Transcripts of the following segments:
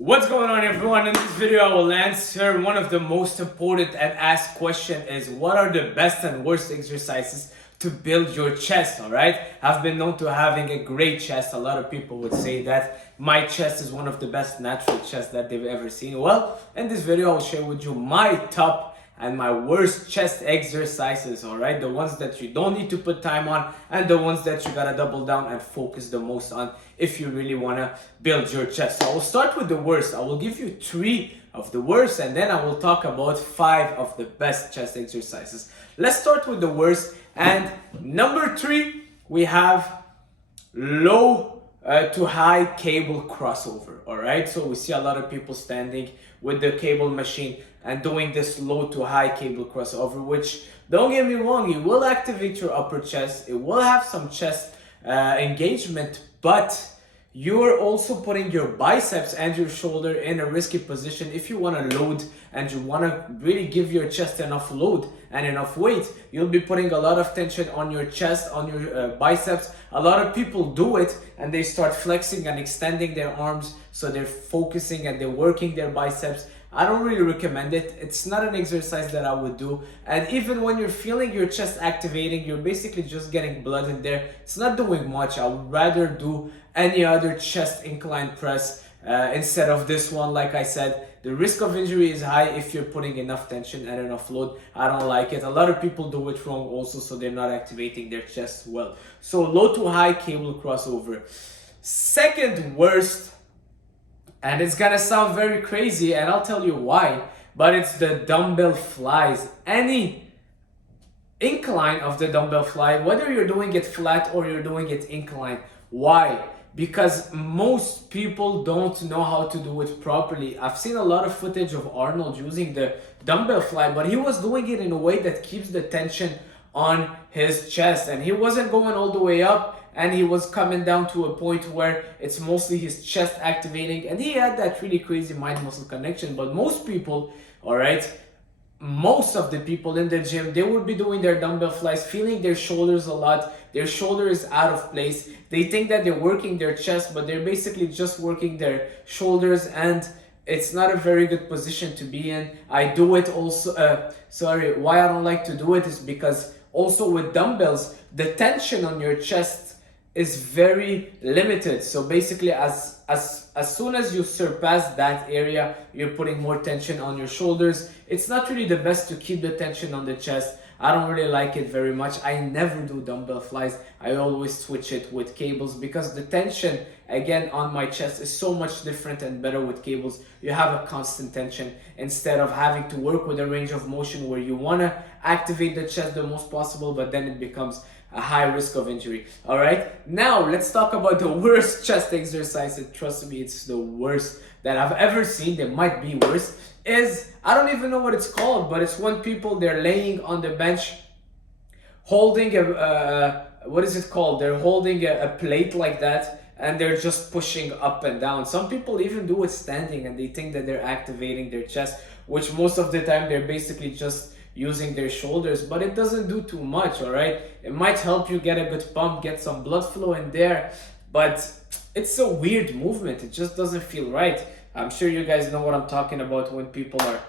What's going on, everyone? In this video I will answer one of the most important and asked question is what are the best and worst exercises to build your chest. All right, I've been known to having a great chest. A lot of people would say that my chest is one of the best natural chests that they've ever seen. Well, in this video I'll share with you my top and my worst chest exercises. All right, the ones that you don't need to put time on and the ones that you gotta double down and focus the most on if you really want to build your chest. So I will start with the worst. I will give you 3 of the worst and then I will talk about 5 of the best chest exercises. Let's start with the worst. And number 3, we have low to high cable crossover. All right, so we see a lot of people standing with the cable machine and doing this low to high cable crossover, which, don't get me wrong, it will activate your upper chest, it will have some chest engagement, but you're also putting your biceps and your shoulder in a risky position. If you want to load and you want to really give your chest enough load and enough weight, you'll be putting a lot of tension on your chest, on your biceps. A lot of people do it and they start flexing and extending their arms, so they're focusing and they're working their biceps. I don't really recommend it. It's not an exercise that I would do. And even when you're feeling your chest activating, you're basically just getting blood in there. It's not doing much. I would rather do any other chest incline press instead of this one. Like I said, the risk of injury is high if you're putting enough tension and enough load. I don't like it. A lot of people do it wrong also, so they're not activating their chest well. So low to high cable crossover. Second worst, and it's gonna sound very crazy and I'll tell you why, but it's the dumbbell flies. Any incline of the dumbbell fly, whether you're doing it flat or you're doing it incline. Why? Because most people don't know how to do it properly. I've seen a lot of footage of Arnold using the dumbbell fly, but he was doing it in a way that keeps the tension on his chest, and he wasn't going all the way up, and he was coming down to a point where it's mostly his chest activating, and he had that really crazy mind muscle connection. But most people, all right, most of the people in the gym, they would be doing their dumbbell flies, feeling their shoulders a lot. Their shoulder is out of place. They think that they're working their chest, but they're basically just working their shoulders, and it's not a very good position to be in. I do it also, why I don't like to do it is because also with dumbbells, the tension on your chest is very limited. So basically as soon as you surpass that area, you're putting more tension on your shoulders. It's not really the best to keep the tension on the chest. I don't really like it very much. I never do dumbbell flies. I always switch it with cables because the tension, again, on my chest is so much different and better with cables. You have a constant tension instead of having to work with a range of motion where you want to activate the chest the most possible, but then it becomes a high risk of injury. All right, now let's talk about the worst chest exercise. And trust me, it's the worst that I've ever seen. There might be worse. Is, I don't even know what it's called, but it's when people, they're laying on the bench holding a what is it called, they're holding a plate like that and they're just pushing up and down. Some people even do it standing and they think that they're activating their chest, which most of the time they're basically just using their shoulders, but it doesn't do too much. All right, it might help you get a good pump, get some blood flow in there, but it's a weird movement. It just doesn't feel right. I'm sure you guys know what I'm talking about when people are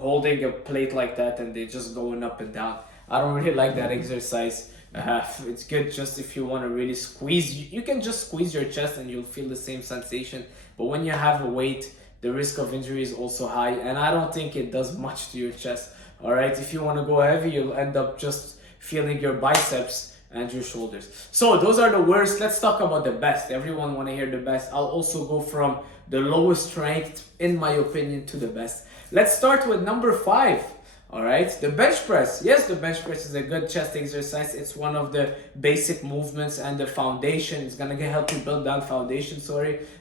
holding a plate like that and they're just going up and down. I don't really like that exercise. It's good just if you want to really squeeze. You can just squeeze your chest and you'll feel the same sensation, but when you have a weight, the risk of injury is also high, and I don't think it does much to your chest. All right, if you want to go heavy, you'll end up just feeling your biceps and your shoulders. So those are the worst. Let's talk about the best. Everyone want to hear the best. I'll also go from the lowest ranked, in my opinion, to the best. Let's start with number 5. All right, the bench press. Yes, the bench press is a good chest exercise. It's one of the basic movements and the foundation. It's gonna help you build down foundation.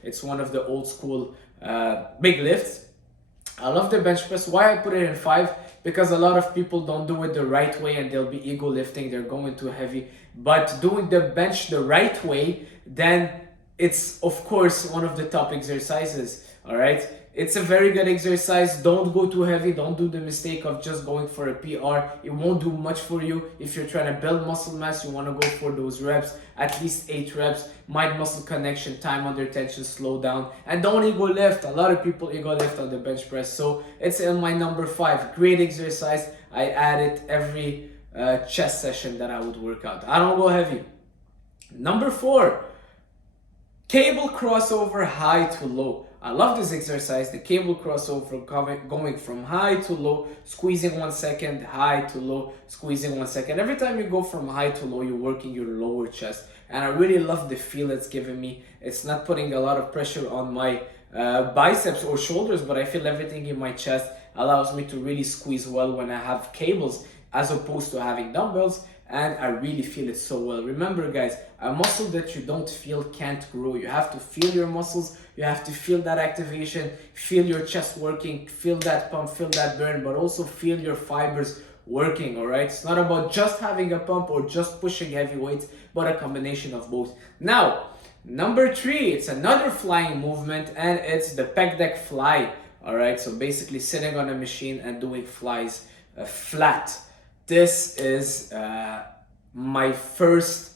It's one of the old school big lifts. I love the bench press. Why I put it in 5? Because a lot of people don't do it the right way and they'll be ego lifting. They're going too heavy. But doing the bench the right way, then it's of course one of the top exercises. All right, it's a very good exercise. Don't go too heavy. Don't do the mistake of just going for a PR. It won't do much for you. If you're trying to build muscle mass, you want to go for those reps, at least 8 reps. Mind muscle connection, time under tension, slow down, and don't ego lift. A lot of people ego lift on the bench press, so it's in my number 5. Great exercise. I add it every chest session that I would work out. I don't go heavy. Number 4, cable crossover high to low. I love this exercise, the cable crossover, going from high to low, squeezing 1 second, high to low, squeezing 1 second. Every time you go from high to low, you're working your lower chest. And I really love the feel it's giving me. It's not putting a lot of pressure on my biceps or shoulders, but I feel everything in my chest allows me to really squeeze well when I have cables as opposed to having dumbbells. And I really feel it so well. Remember guys, a muscle that you don't feel can't grow. You have to feel your muscles, you have to feel that activation, feel your chest working, feel that pump, feel that burn, but also feel your fibers working. All right, it's not about just having a pump or just pushing heavy weights, but a combination of both. Now, number 3, it's another flying movement, and it's the pec deck fly. All right, so basically sitting on a machine and doing flies flat. This is my first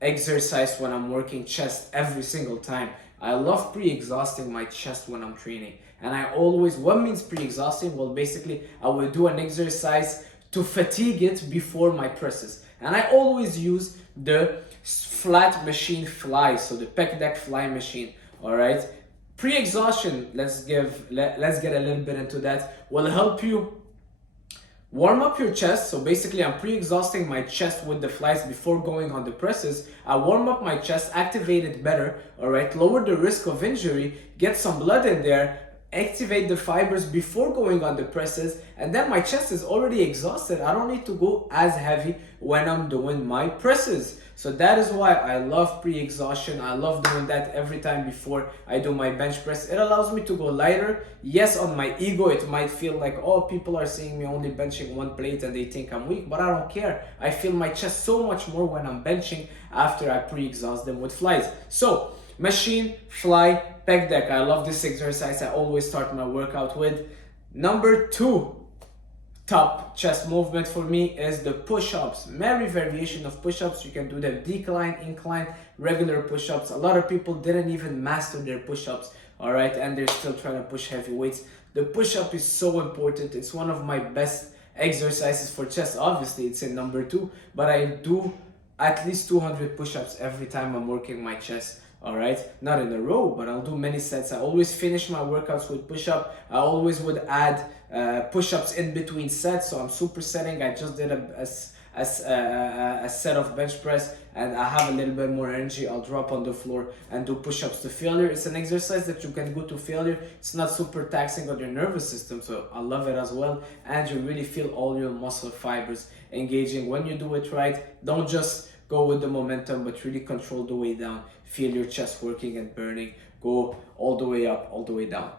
exercise when I'm working chest every single time. I love pre-exhausting my chest when I'm training. And I always, what means pre-exhausting? Well, basically, I will do an exercise to fatigue it before my presses. And I always use the flat machine fly, so the pec deck fly machine, all right? Pre-exhaustion, let's get a little bit into that, will help you warm up your chest. So basically I'm pre-exhausting my chest with the flies before going on the presses. I warm up my chest, activate it better, all right, lower the risk of injury, get some blood in there, activate the fibers before going on the presses, and then my chest is already exhausted. I don't need to go as heavy when I'm doing my presses. So that is why I love pre-exhaustion. I love doing that every time before I do my bench press. It allows me to go lighter. Yes, on my ego, it might feel like, oh, people are seeing me only benching 1 plate and they think I'm weak, but I don't care. I feel my chest so much more when I'm benching after I pre-exhaust them with flies. So, machine, fly, pec deck. I love this exercise. I always start my workout with. Number 2 top chest movement for me is the push-ups. Many variation of push-ups. You can do them decline, incline, regular push-ups. A lot of people didn't even master their push-ups, all right, and they're still trying to push heavy weights. The push-up is so important. It's one of my best exercises for chest. Obviously, it's in number 2, but I do at least 200 push-ups every time I'm working my chest. All right, not in a row, but I'll do many sets. I always finish my workouts with push-up. I always would add push-ups in between sets. So I'm supersetting. I just did a set of bench press and I have a little bit more energy. I'll drop on the floor and do push-ups to failure. It's an exercise that you can go to failure. It's not super taxing on your nervous system, so I love it as well. And you really feel all your muscle fibers engaging when you do it right. Don't just go with the momentum, but really control the way down. Feel your chest working and burning. Go all the way up, all the way down.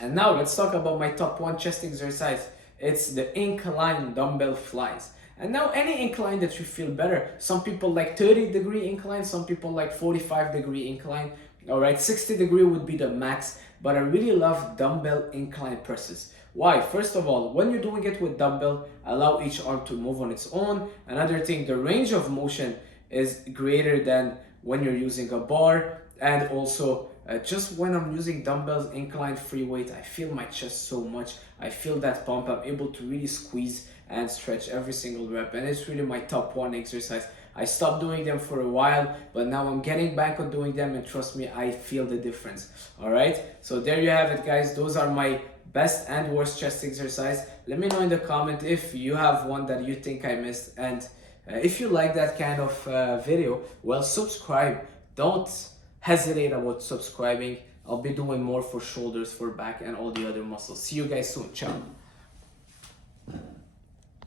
And now let's talk about my top 1 chest exercise. It's the incline dumbbell flies. And now any incline that you feel better. Some people like 30-degree incline, some people like 45-degree incline. All right, 60-degree would be the max, but I really love dumbbell incline presses. Why? First of all, when you're doing it with dumbbell, allow each arm to move on its own. Another thing, the range of motion is greater than when you're using a bar. And also, just when I'm using dumbbells, incline free weight, I feel my chest so much. I feel that pump. I'm able to really squeeze and stretch every single rep. And it's really my top 1 exercise. I stopped doing them for a while, but now I'm getting back on doing them, and trust me, I feel the difference. All right, so there you have it, guys. Those are my best and worst chest exercise. Let me know in the comment if you have one that you think I missed, and if you like that kind of video, well, subscribe. Don't hesitate about subscribing. I'll be doing more for shoulders, for back, and all the other muscles. See you guys soon. Ciao.